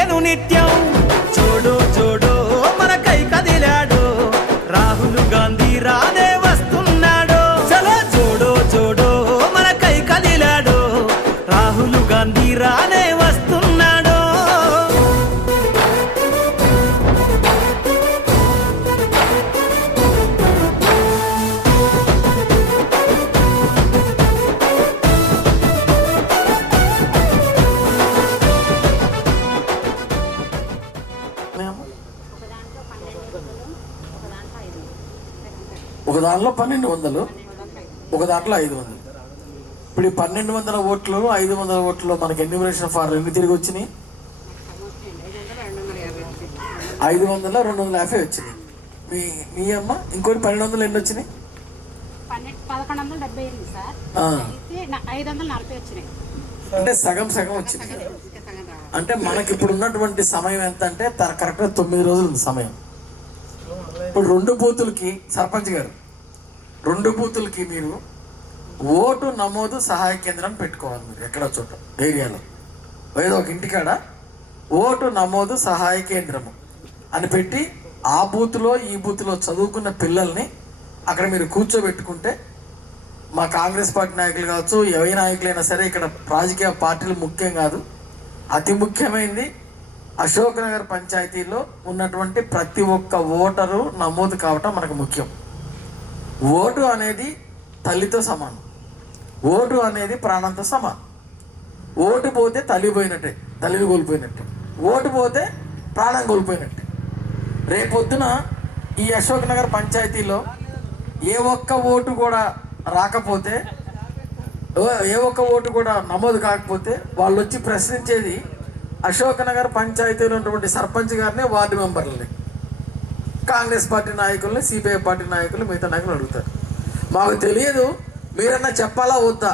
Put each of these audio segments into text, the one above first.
సాగెను నిత్యం. చూడు చూడు మనకై కదిలాడు రాహుల్ గాంధీ రానే వస్తున్నాడు. చలో చూడు చూడు మనకై కదిలాడు రాహుల్ గాంధీ రానే వస్తున్నాడు. 1200, ఒక దాంట్లో 500. ఇప్పుడు ఈ 1200 ఓట్లు 500 ఓట్లు మనకి ఎన్యూమరేషన్ ఫార్మ్ ఎన్ని తిరిగి వచ్చినాయి? 500, 250 వచ్చినాయి. మీ అమ్మ ఇంకోటి 1200 ఎన్ని వచ్చినాయి? 1178 సార్. 540 వచ్చినాయి. అంటే సగం వచ్చింది. అంటే మనకి ఇప్పుడు ఉన్నటువంటి సమయం ఎంత అంటే కరెక్ట్గా 9 రోజులు ఉంది సమయం. ఇప్పుడు 2 బూతులకి సర్పంచ్ గారు 2 బూతులకి మీరు ఓటు నమోదు సహాయ కేంద్రం పెట్టుకోవాలి. మీరు ఎక్కడ చోట ఏరియాలో ఏదో ఒక ఇంటికాడ ఓటు నమోదు సహాయ కేంద్రము అని పెట్టి ఆ బూత్లో ఈ బూత్లో చదువుకున్న పిల్లల్ని అక్కడ మీరు కూర్చోబెట్టుకుంటే మా కాంగ్రెస్ పార్టీ నాయకులు కావచ్చు, ఏ నాయకులైనా సరే, ఇక్కడ రాజకీయ పార్టీలు ముఖ్యం కాదు, అతి ముఖ్యమైనది అశోక్ నగర్ పంచాయతీలో ఉన్నటువంటి ప్రతి ఒక్క ఓటరు నమోదు కావటం మనకు ముఖ్యం. ఓటు అనేది తల్లితో సమానం, ఓటు అనేది ప్రాణంతో సమానం. ఓటు పోతే తల్లి పోయినట్టే, తల్లిని కోల్పోయినట్టే. ఓటు పోతే ప్రాణం కోల్పోయినట్టే. రేపొద్దున ఈ అశోక్ నగర్ పంచాయతీలో ఏ ఒక్క ఓటు కూడా రాకపోతే, ఏ ఒక్క ఓటు కూడా నమోదు కాకపోతే వాళ్ళు వచ్చి ప్రశ్నించేది అశోక్ నగర్ పంచాయతీలో ఉన్నటువంటి సర్పంచ్ గారిని, వార్డు మెంబర్లని, కాంగ్రెస్ పార్టీ నాయకుల్ని, సిపిఐ పార్టీ నాయకులు, మిగతా నాయకులు అడుగుతారు. మాకు తెలియదు, మీరన్నా చెప్పాలా వద్దా?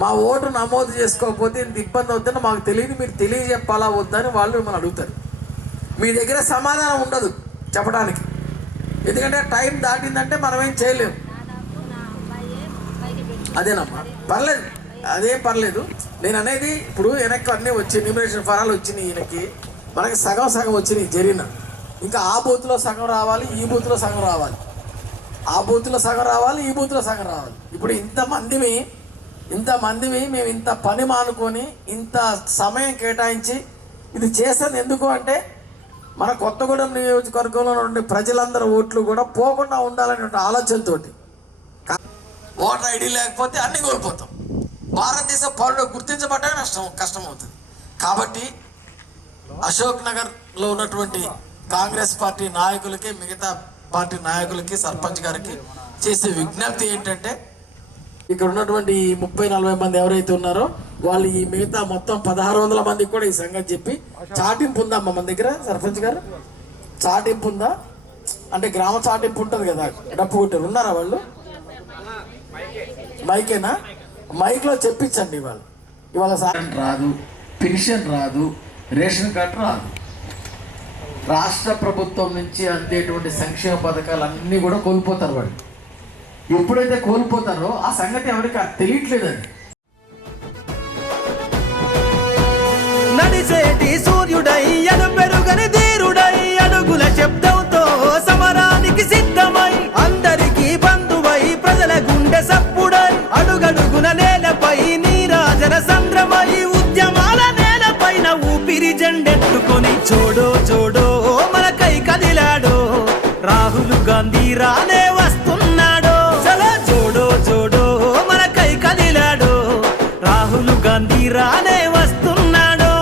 మా ఓటు నమోదు చేసుకోకపోతే ఇంత ఇబ్బంది అవుతుందని మాకు తెలియదు, మీరు తెలియజెప్పాలా వద్దా అని వాళ్ళు మిమ్మల్ని అడుగుతారు. మీ దగ్గర సమాధానం ఉండదు చెప్పడానికి, ఎందుకంటే టైం దాటిందంటే మనం ఏం చేయలేము. అదేనమ్మా, పర్లేదు, అదేం పర్లేదు. నేను అనేది ఇప్పుడు వెనక్కి అన్నీ వచ్చి ఎన్యూమరేషన్ ఫారాలు వచ్చినాయి, ఈయనకి మనకి సగం వచ్చినాయి జరిగిన. ఇంకా ఆ బూత్లో సగం రావాలి, ఈ బూత్లో సగం రావాలి, ఆ బూత్లో సగం రావాలి, ఈ బూత్లో సగం రావాలి. ఇప్పుడు ఇంతమందివి మేము ఇంత పని మానుకొని ఇంత సమయం కేటాయించి ఇది చేసేది ఎందుకు అంటే మన కొత్తగూడెం నియోజకవర్గంలో ఉన్న ప్రజలందరూ ఓట్లు కూడా పోకుండా ఉండాలనే ఆలోచనతోటి. ఓటర్ ఐడి లేకపోతే అన్నీ కోల్పోతాం. భారతదేశ పౌరుడు గుర్తించబడమే కష్టం అవుతుంది. కాబట్టి అశోక్ నగర్లో ఉన్నటువంటి కాంగ్రెస్ పార్టీ నాయకులకి, మిగతా పార్టీ నాయకులకి, సర్పంచ్ గారికి చేసే విజ్ఞప్తి ఏంటంటే, ఇక్కడ ఉన్నటువంటి 30-40 మంది ఎవరైతే ఉన్నారో వాళ్ళు ఈ మిగతా మొత్తం 1600 మందికి కూడా ఈ సంగతి చెప్పి, చాటింపు ఉందా మన దగ్గర? సర్పంచ్ గారు చాటింపు ఉందా అంటే గ్రామ చాటింపు ఉంటుంది కదా, డప్పు కొట్టారు, ఉన్నారా వాళ్ళు? మైకేనా? మైక్లో చెప్పించండి. ఇవాళ రాదు, పెన్షన్ రాదు, రేషన్ కార్డు రాదు, రాష్ట్ర ప్రభుత్వం నుంచి అందేటువంటి సంక్షేమ పథకాలు అన్నీ కూడా కోల్పోతారు వాళ్ళు. ఎప్పుడైతే కోల్పోతారో ఆ సంగతి ఎవరికి తెలియట్లేదండి. నడిసేటి సూర్యుడై పెరుగని ధీరుడై అడుగుల శబ్దంతో సమరానికి సిద్ధమై అందరికీ బంధువై ప్రజల గుండె సప్పుడై అడుగడుగున నేలపై నీరాజన సంద్రమై ఉద్యమాల నేలపైన ఊపిరి జెండెత్తుకొని చూడో చూడో మనకై కదిలాడో రాహుల్ గాంధీ రానే వస్తున్నాడో. చలో చూడో చూడో మనకై కదిలాడో రాహుల్ గాంధీ రానే వస్తున్నాడో.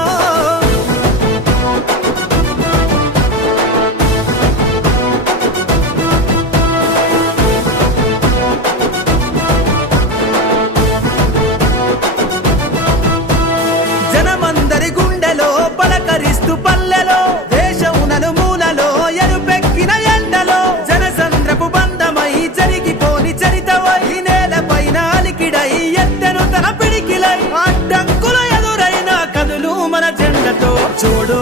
జనమందరి గుండెలో పలకరిస్తూ పల్లెలో దేశం నలుమూలలో ఎరుపెక్కిన ఎండలో జనసంద్రపు బంధమై జరిగిపోని చరితవై నేలపైన అలికిడై ఎత్తెను తన పిడికిలై అడ్డంకులు ఎదురైన కదులు మన జెండతో చూడు